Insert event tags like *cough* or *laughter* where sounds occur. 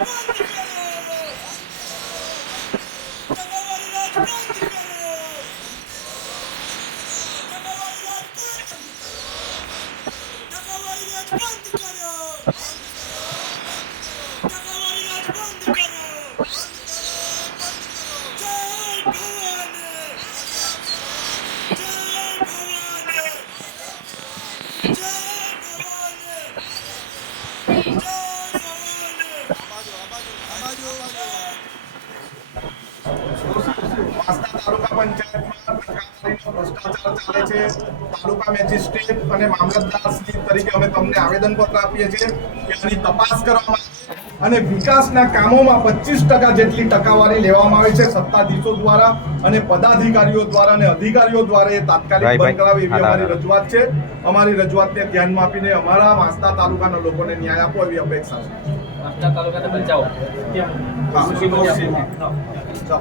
વાંસદા *laughs* તાલુકા પંચાયતમાં ચાલે છે. તાલુકા મેજિસ્ટ્રેટ અને મામલતદાર તરીકે અમે તમને આવેદનપત્ર આપીએ છીએ કે આની તપાસ કરવામાં આવે. અને વિકાસના કામોમાં પચીસ ટકા જેટલી ટકાવારી લેવામાં આવે છે સત્તાધીશો દ્વારા અને પદાધિકારીઓ દ્વારા અને અધિકારીઓ દ્વારા એ તાત્કાલિક. બંધ કરાવે. એવી અમારી રજૂઆત છે. અમારી રજૂઆતને ધ્યાનમાં આપીને અમારા વાંસદા તાલુકાના લોકોને ન્યાય આપો એવી અપેક્ષા છે. વાંસદા